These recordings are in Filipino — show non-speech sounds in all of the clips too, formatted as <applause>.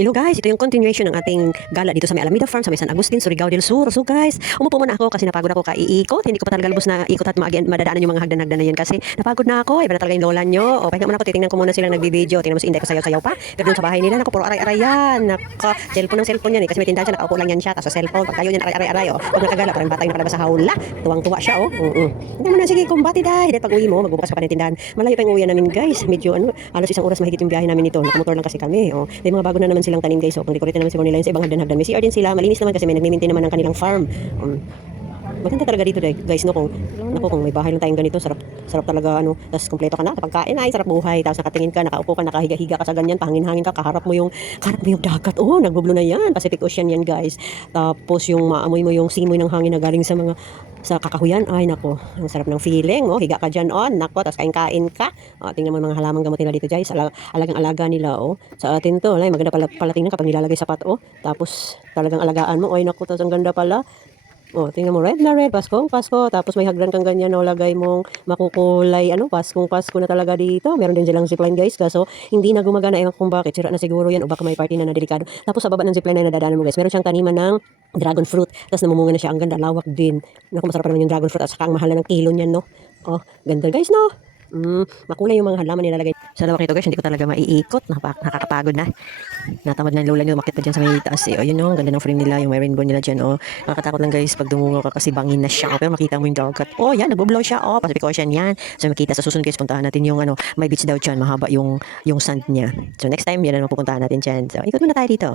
Hello guys, ito yung continuation ng ating gala dito sa may Alameda Farm sa may San Agustin, Surigao del Sur. So guys, umupo muna ako kasi napagod ako kaiikot. Hindi ko pa talaga lubos na ikot at ma- madadaanan yung mga hagdan-hagdan na yan kasi napagod na ako. Iba na talaga yung lola nyo. O, pahinga muna ako, titingnan ko muna silang nagbibideo. Tingnan mo si Inday ko sayaw-sayaw pa. Pero dun sa bahay nila, naku, puro aray-aray yan. Naka, cellphone ng cellphone yan eh. Kasi may tindahan siya, nakaupo lang yan siya. Tapos sa cellphone, pag tayo niyan, aray-aray-aray. Oh. Pag nakagala, parang bata yung nakalabas sa hawla. Tuwang-tuwa siya, oh. Mm-mm. Hindi mo na, sige, kumbati dahil. Dahil pag uwi mo, magbubukas ka pa ng tindahan. Malayo pa yung uwi namin, guys. Medyo, ano, alos isang oras mahigit yung biyahe namin ito. Nakamotor lang kasi kami, oh. May mga bago na naman silang tanim, guys. So, kung decorate na naman siguro nila yun sa ibang hagdan-hagdan. May CR din sila. Malinis naman kasi may nagmimintin naman ng kanilang farm. Um, Maganda talaga dito guys no kung nako kung may bahay lang tayong ganito sarap sarap talaga ano tapos kumpleto ka na sa pagkain ay sarap buhay tapos nakatingin ka nakaupo ka nakahiga-higa ka sa ganyan pahangin-hangin ka kaharap mo yung kaharap mo yung dagat oh nagbublo na yan Pacific Ocean yan guys tapos yung maamoy mo yung simoy ng hangin na galing sa mga sa kakahuyan ay nako ang sarap ng feeling oh higa ka diyan on nako tapos kain-kain ka oh, tingnan mo mga halamang gamot nila dito guys Ala- alagang alaga nila oh sa atin to ay maganda pala, pala tingnan kapag nilalagay sa pat oh tapos talagang alagaan mo ay nako tapos ang ganda pala Oh, tingnan mo, red na red, Paskong Pasko. Tapos may hagdan kang ganyan, no, lagay mong makukulay, ano, Paskong Pasko na talaga dito. Meron din silang zipline, guys. Kaso, hindi na gumagana. Ewan kung bakit. Sira na siguro yan o baka may party na na delikado. Tapos, sa baba ng zipline na nadadaanan mo, guys. Meron siyang taniman ng dragon fruit. Tapos, namumunga na siya. Ang ganda, lawak din. Naku, masarap naman yung dragon fruit. At saka, ang mahal na ng kilo niyan, no. Oh, ganda, guys, no. Mm, makulay yung mga halaman nilalagay. Sa lawak nito guys, hindi ko talaga maiikot. Napak nakakapagod na. Natamad na lola nyo, makit pa dyan sa may taas eh. O yun o, ang ganda ng frame nila, yung may rainbow nila dyan o. Nakakatakot lang guys pag dumungo ka kasi bangin na siya. Pero makita mo yung dagat. Oh, yan, nagbublow siya. Oh, Pacific Ocean yan. So makita sa susunod guys, puntahan natin yung ano, may beach daw dyan. Mahaba yung, yung sand niya. So next time, yan naman pupuntahan natin dyan. So ikot muna tayo dito.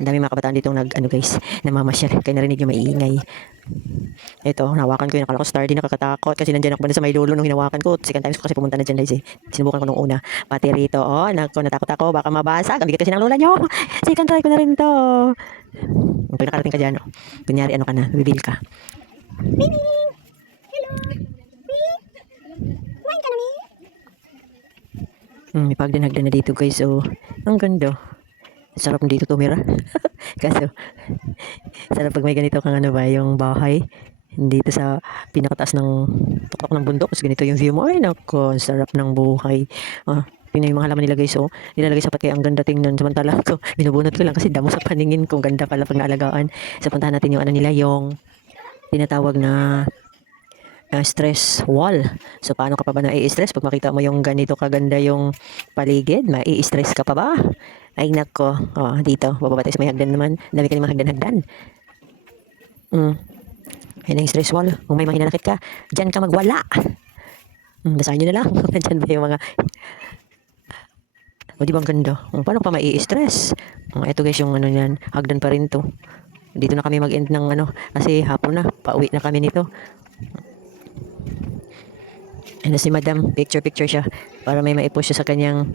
Ang dami mga kabataan dito nag, ano guys, namamasyal. Kaya narinig yung maiingay. Ito, nawakan ko yung nakala star din nakakatakot kasi nandiyan ako pa sa may dulo nung hinawakan ko. Second times ko kasi pumunta na dyan guys eh. Sinubukan ko nung una. Pati rito, oh, nako, natakot ako. Baka mabasa. Ang bigat kasi ng lola nyo. <laughs> Second try ko na rin to. Pag nakarating ka dyan, oh, kunyari ano ka na, bibil ka. Hmm, may pagdanagdan na dito guys. So, ang ganda. Sarap dito tumira. <laughs> Kaso, <laughs> sarap pag may ganito kang ano ba, yung bahay. Dito sa pinakataas ng tuktok ng bundok. Tapos ganito yung view mo. Ay nako, sarap ng buhay. Ah, tingnan yung mga halaman nila guys. Oh, nilalagay sa pati ang ganda tingnan. Samantala <laughs> ko, binubunot ko lang kasi damo sa paningin kung ganda pala pag naalagaan. Sa puntahan natin yung ano nila, yung tinatawag na uh, stress wall. So, paano ka pa ba na-i-stress pag makita mo yung ganito kaganda yung paligid? Mai-stress ka pa ba? Ay, nako. Oh, dito. Bababa tayo sa may hagdan naman. Dami ka mga hagdan-hagdan. Mm. Ayun ang stress wall. Kung may mga hinanakit ka, dyan ka magwala. Mm, basahin nyo na lang. <laughs> Nandyan ba yung mga... O, di ba ang ganda? Mm, paano pa mai-stress? Mm, ito guys, yung ano yan. Hagdan pa rin to. Dito na kami mag-end ng ano. Kasi hapon na. Pauwi na kami nito. Ano si madam, picture-picture siya para may maipost siya sa kanyang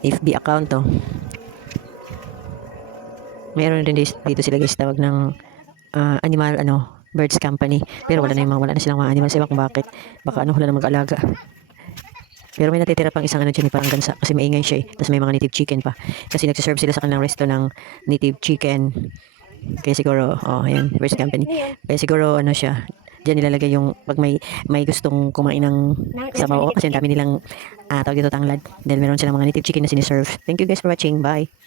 FB account to. Meron din dis- dito sila guys tawag ng ah, animal ano, birds company. Pero wala na yung mga, wala na silang mga animals. Ewan kung bakit. Baka ano, wala na mag-alaga. Pero may natitira pang isang ano dyan, eh, parang gansa. Kasi maingay siya eh. Tapos may mga native chicken pa. Kasi nagsiserve sila sa kanilang resto ng native chicken. Kaya siguro, oh, ayan, birds company. Kaya siguro, ano siya, Diyan nilalagay yung pag may may gustong kumain ng sabaw kasi ang dami nilang ah, tawag dito tanglad. Dahil meron silang mga native chicken na siniserve. Thank you guys for watching. Bye.